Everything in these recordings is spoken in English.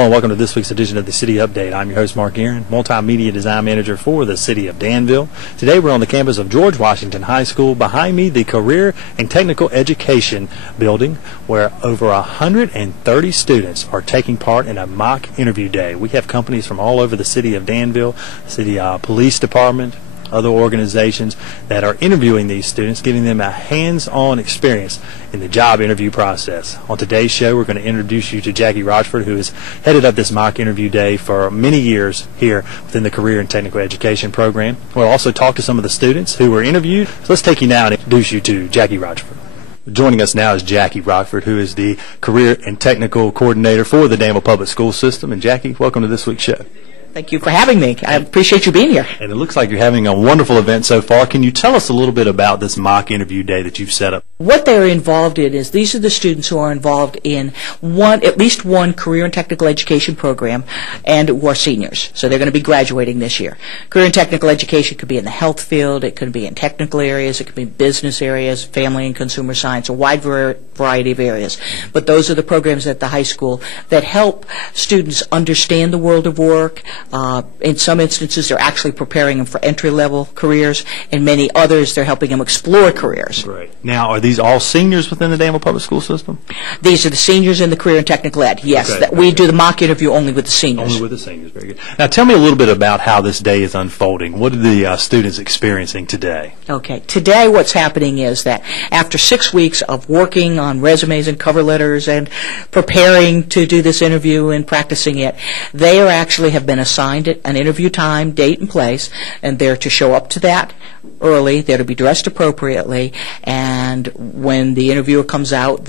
Hello and welcome to this week's edition of the City Update. I'm your host, Mark Aaron, Multimedia Design Manager for the City of Danville. Today we're on the campus of George Washington High School. Behind me, the Career and Technical Education building, where over 130 students are taking part in a mock interview day. We have companies from all over the City of Danville, City Police Department, other organizations that are interviewing these students, giving them a hands-on experience in the job interview process. On today's show, we're going to introduce you to Jackie Rochford, who has headed up this mock interview day for many years here within the Career and Technical Education program. We'll also talk to some of the students who were interviewed. So let's take you now and introduce you to Jackie Rochford. Joining us now is Jackie Rochford, who is the Career and Technical Coordinator for the Danville Public School System. And Jackie, welcome to this week's show. Thank you for having me. I appreciate you being here. And it looks like you're having a wonderful event so far. Can you tell us a little bit about this mock interview day that you've set up? What they're involved in is these are the students who are involved in at least one career and technical education program and who are seniors. So they're going to be graduating this year. Career and technical education could be in the health field, it could be in technical areas, it could be business areas, family and consumer science, a wide variety of areas. But those are the programs at the high school that help students understand the world of work. In some instances, they're actually preparing them for entry-level careers. In many others, they're helping them explore careers. Great. Now, are these all seniors within the Danville Public School System? These are the seniors in the career and technical ed, yes. Okay. We do the mock interview only with the seniors. Only with the seniors, very good. Now, tell me a little bit about how this day is unfolding. What are the students experiencing today? Okay. Today, what's happening is that after 6 weeks of working on resumes and cover letters and preparing to do this interview and practicing it, they actually have been assigned an interview time, date, and place, and they're to show up to that early. They're to be dressed appropriately, and when the interviewer comes out,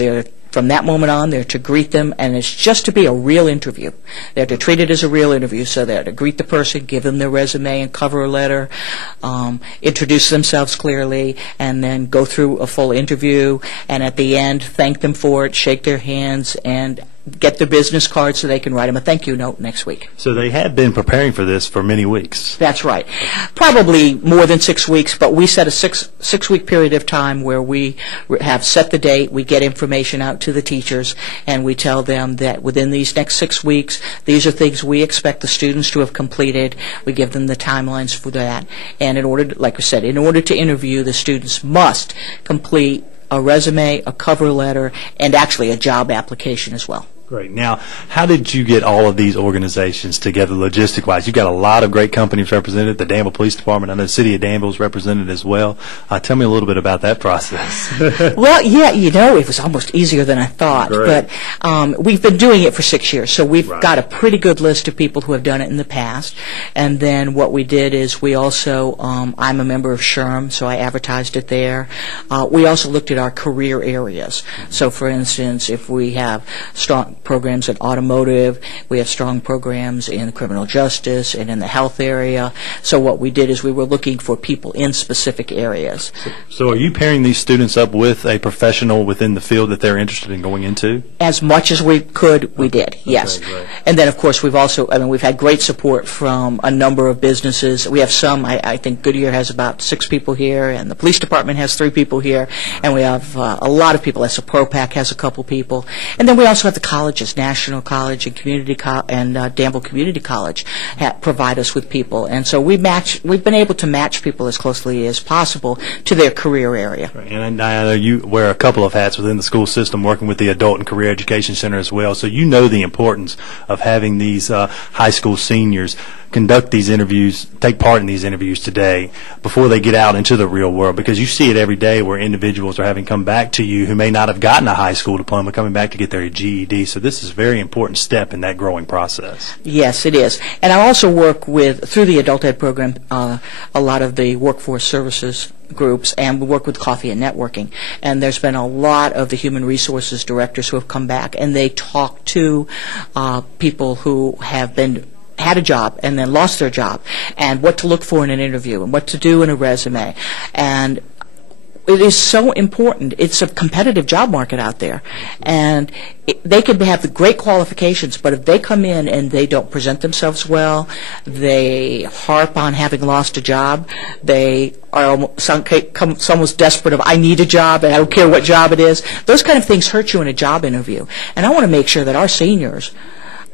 from that moment on, they're to greet them, and it's just to be a real interview. They're to treat it as a real interview, so they're to greet the person, give them their resume and cover letter, introduce themselves clearly, and then go through a full interview, and at the end, thank them for it, shake their hands, and get their business card so they can write them a thank you note next week. So they have been preparing for this for many weeks. That's right. Probably more than 6 weeks, but we set a six-week period of time where we have set the date, we get information out to the teachers, and we tell them that within these next 6 weeks, these are things we expect the students to have completed. We give them the timelines for that. And in order to, like I said, in order to interview, the students must complete a resume, a cover letter, and actually a job application as well. Great. Now, how did you get all of these organizations together logistic-wise? You've got a lot of great companies represented. The Danville Police Department, I know the City of Danville is represented as well. Tell me a little bit about that process. Well, yeah, it was almost easier than I thought. Great. But we've been doing it for 6 years, so we've Right. got a pretty good list of people who have done it in the past. And then what we did is we also, I'm a member of SHRM, so I advertised it there. We also looked at our career areas. So, for instance, if we have strong programs in automotive, we have strong programs in criminal justice and in the health area. So what we did is we were looking for people in specific areas. So are you pairing these students up with a professional within the field that they're interested in going into? As much as we could, we did, yes. Okay, great. And then, of course, we've also, we've had great support from a number of businesses. We have some, I think Goodyear has about 6 people here, and the police department has 3 people here, and we have a lot of people. SOPROPAC has a couple people. And then we also have the colleges, National College and Danville Community College provide us with people. And so we've been able to match people as closely as possible to their career area. Right. And I know you wear a couple of hats within the school system, working with the Adult and Career Education Center as well. So you know the importance of having these high school seniors conduct these interviews, take part in these interviews today before they get out into the real world, because you see it every day where individuals are having come back to you who may not have gotten a high school diploma, coming back to get their GED. So this is a very important step in that growing process. Yes, it is. And I also work through the adult ed program, a lot of the workforce services groups, and we work with coffee and networking. And there's been a lot of the human resources directors who have come back, and they talk to people who have had a job and then lost their job, and what to look for in an interview and what to do in a resume. And it is so important. It's a competitive job market out there, and they could have the great qualifications, but if they come in and they don't present themselves well, they harp on having lost a job, they are almost desperate of, I need a job and I don't care what job it is. Those kind of things hurt you in a job interview. And I want to make sure that our seniors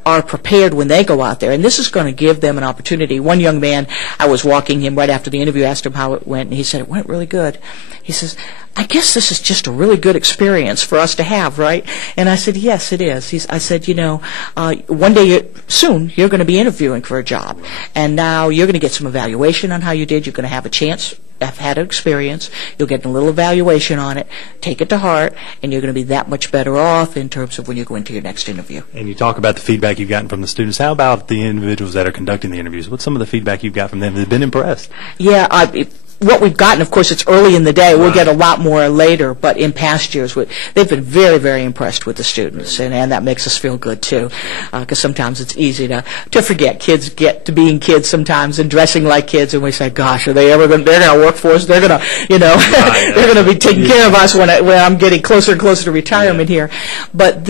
are prepared when they go out there. And this is going to give them an opportunity. One young man, I was walking him right after the interview, asked him how it went, and he said, it went really good. He says, I guess this is just a really good experience for us to have, right? And I said, yes, it is. I said, one day soon you're going to be interviewing for a job, and now you're going to get some evaluation on how you did. You're going to have a chance. I've had an experience. You'll get a little evaluation on it. Take it to heart, and you're going to be that much better off in terms of when you go into your next interview. And you talk about the feedback you've gotten from the students. How about the individuals that are conducting the interviews? What's some of the feedback you've got from them? They've been impressed. Yeah, what we've gotten, of course, it's early in the day. We'll get a lot more later, but in past years, they've been very, very impressed with the students, and that makes us feel good, too, because sometimes it's easy to forget. Kids get to being kids sometimes and dressing like kids, and we say, gosh, are they ever going to, they're going to work for us? They're going to, they're going to be taking care of us when I'm getting closer and closer to retirement here. But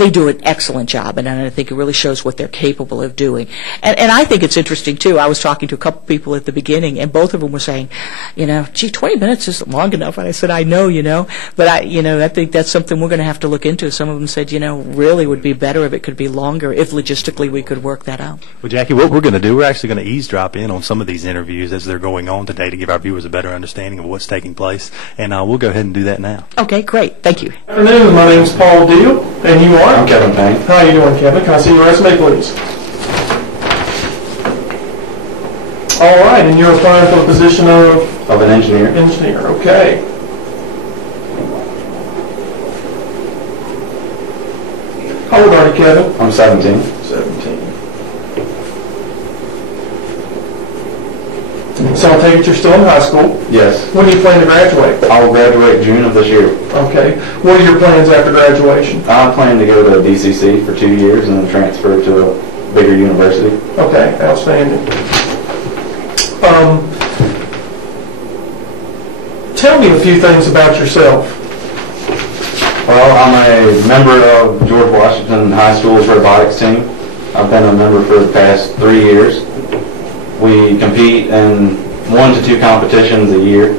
they do an excellent job, and I think it really shows what they're capable of doing. And I think it's interesting, too. I was talking to a couple people at the beginning, and both of them were saying, gee, 20 minutes isn't long enough. And I said, I know, but I think that's something we're going to have to look into. Some of them said, really would be better if it could be longer, if logistically we could work that out. Well, Jackie, what we're going to do, we're actually going to eavesdrop in on some of these interviews as they're going on today to give our viewers a better understanding of what's taking place, and we'll go ahead and do that now. Okay, great. Thank you. Good afternoon. My name is Paul Deal, and you are? I'm Kevin Payne. How are you doing, Kevin? Can I see your resume, please? All right, and you're applying for the position of an engineer. Engineer, okay. How old are you, Kevin? I'm 17. 17. So I take it you're still in high school. Yes. When do you plan to graduate? I'll graduate June of this year. Okay. What are your plans after graduation? I plan to go to DCC for 2 years and then transfer to a bigger university. Okay, outstanding. Tell me a few things about yourself. Well, I'm a member of George Washington High School's robotics team. I've been a member for the past 3 years. We compete in 1 to 2 competitions a year.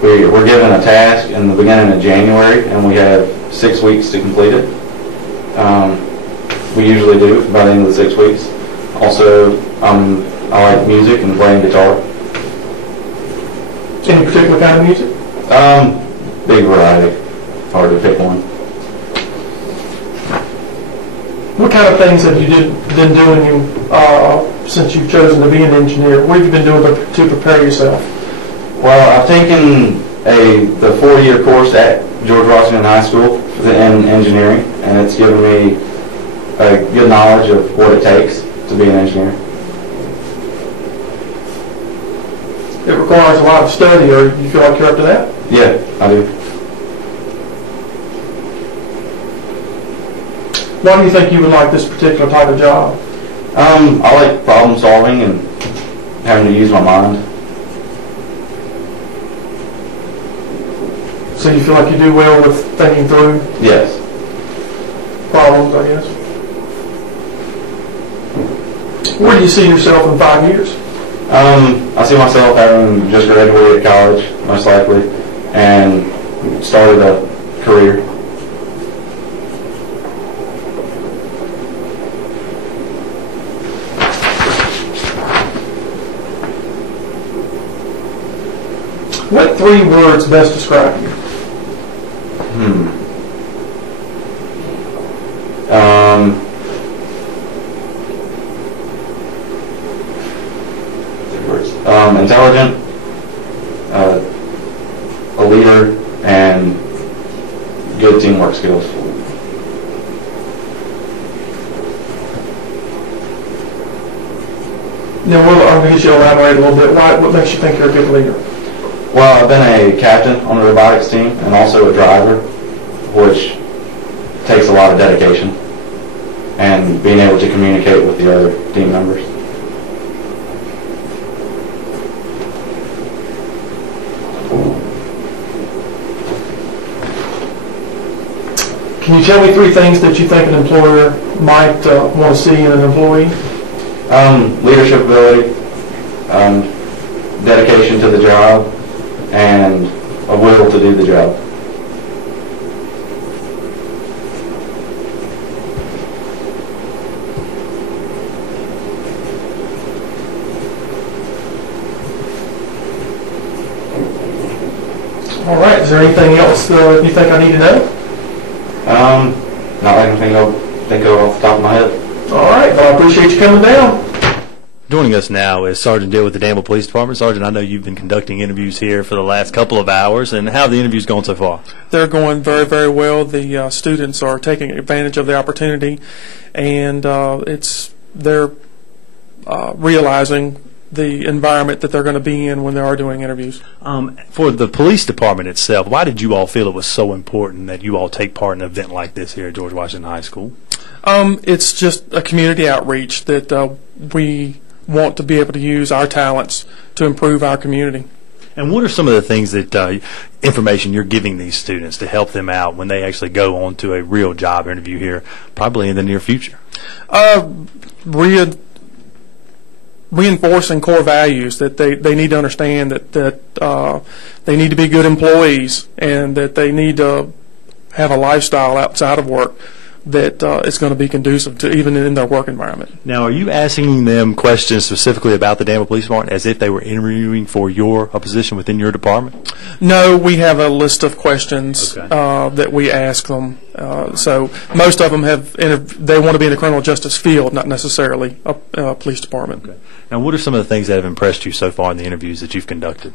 We're given a task in the beginning of January, and we have 6 weeks to complete it. We usually do by the end of the 6 weeks. Also, I like music and playing guitar. Any particular kind of music? Big variety. Hard to pick one. What kind of things have you been doing since you've chosen to be an engineer? What have you been doing to prepare yourself? Well, I've taken the 4-year course at George Washington High School in engineering, and it's given me a good knowledge of what it takes to be an engineer. It requires a lot of study, or you feel like you're up to that? Yeah, I do. Why do you think you would like this particular type of job? I like problem solving and having to use my mind. So you feel like you do well with thinking through Yes. problems, I guess? Where do you see yourself in 5 years? I see myself having just graduated college, most likely, and started a career. What 3 words best describe you? Intelligent, a leader, and good teamwork skills. Now, I'm going to get you elaborate a little bit. What makes you think you're a good leader? Well, I've been a captain on the robotics team and also a driver, which takes a lot of dedication and being able to communicate with the other team members. Can you tell me 3 things that you think an employer might want to see in an employee? Leadership ability, dedication to the job, and a will to do the job. there anything else you think I need to know? Not anything I'll think of off the top of my head. All right, well, I appreciate you coming down. Joining us now is Sergeant Dill with the Danville Police Department. Sergeant, I know you've been conducting interviews here for the last couple of hours, and how have the interviews gone so far? They're going very, very well. The students are taking advantage of the opportunity, and they're realizing the environment that they're going to be in when they are doing interviews. For the police department itself, why did you all feel it was so important that you all take part in an event like this here at George Washington High School? It's just a community outreach that we want to be able to use our talents to improve our community. And what are some of the things that information you're giving these students to help them out when they actually go on to a real job interview here, probably in the near future? Reinforcing core values that they need to understand that they need to be good employees and that they need to have a lifestyle outside of work that is going to be conducive to even in their work environment. Now, are you asking them questions specifically about the Danville Police Department as if they were interviewing for a position within your department? No, we have a list of questions that we ask them. So most of them they want to be in the criminal justice field, not necessarily a police department. Okay. Now, what are some of the things that have impressed you so far in the interviews that you've conducted?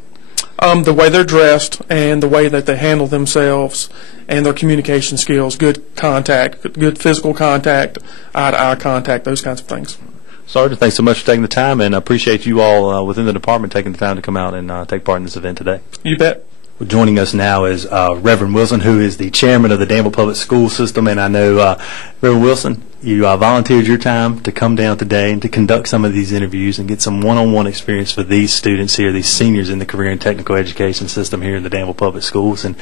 The way they're dressed and the way that they handle themselves and their communication skills, good contact, good physical contact, eye-to-eye contact, those kinds of things. Sergeant, thanks so much for taking the time, and I appreciate you all within the department taking the time to come out and take part in this event today. You bet. Well, joining us now is Rev Wilson, who is the chairman of the Danville Public School System, and I know, Rev Wilson, you volunteered your time to come down today and to conduct some of these interviews and get some one-on-one experience for these students here, these seniors in the career and technical education system here in the Danville Public Schools. And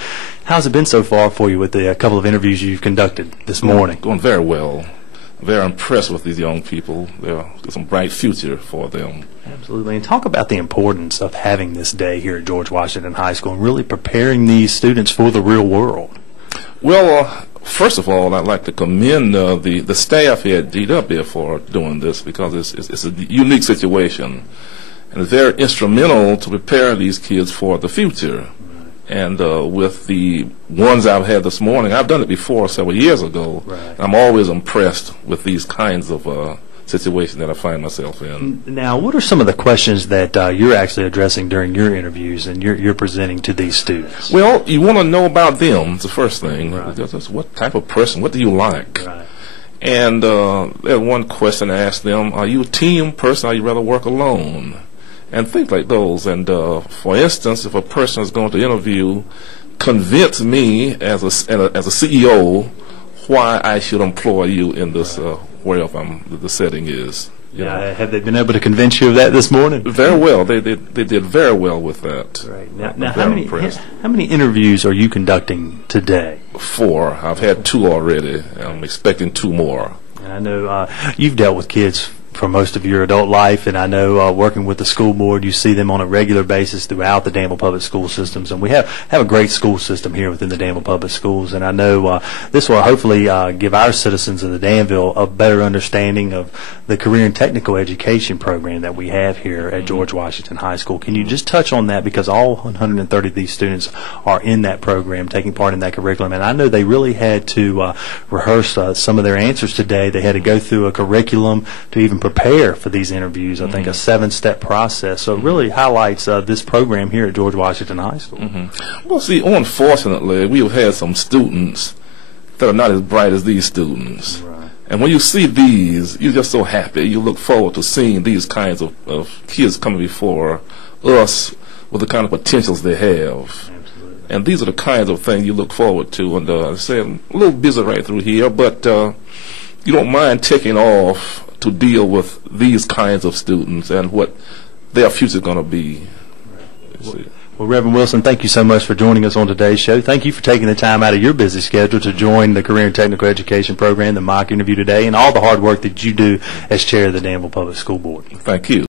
how's it been so far for you with the couple of interviews you've conducted this morning? Going very well. Very impressed with these young people. There's some bright future for them. Absolutely. And talk about the importance of having this day here at George Washington High School and really preparing these students for the real world. Well, first of all, I'd like to commend the staff here at GW for doing this, because it's a unique situation, and it's very instrumental to prepare these kids for the future. And with the ones I've had this morning, I've done it before several years ago. Right. I'm always impressed with these kinds of situations that I find myself in. Now, what are some of the questions that you're actually addressing during your interviews and you're presenting to these students? Well, you want to know about them. It's the first thing. Right. Just what type of person? What do you like? Right. And there's one question I asked them: are you a team person, or you rather work alone? And things like those. And for instance, if a person is going to interview, convince me as a CEO why I should employ you in this wherever the setting is. Yeah, have they been able to convince you of that this morning? Very well. They did very well with that. Right. Now how many interviews are you conducting today? 4. I've had 2 already. I'm expecting 2 more. And I know you've dealt with kids for most of your adult life, and I know working with the school board, you see them on a regular basis throughout the Danville Public School systems, and we have a great school system here within the Danville Public Schools, and I know this will hopefully give our citizens of the Danville a better understanding of the career and technical education program that we have here at George Washington High School. Can you just touch on that, because all 130 of these students are in that program, taking part in that curriculum, and I know they really had to rehearse some of their answers today. They had to go through a curriculum to even prepare for these interviews. I think a 7-step process. So it really highlights this program here at George Washington High School. Well, see, unfortunately, we've had some students that are not as bright as these students. Right. And when you see these, you're just so happy. You look forward to seeing these kinds of kids coming before us with the kind of potentials they have. Absolutely. And these are the kinds of things you look forward to. And I say I'm a little busy right through here, but you don't mind taking off to deal with these kinds of students and what their future is going to be. Well, Reverend Wilson, thank you so much for joining us on today's show. Thank you for taking the time out of your busy schedule to join the Career and Technical Education Program, the mock interview today, and all the hard work that you do as chair of the Danville Public School Board. Thank you.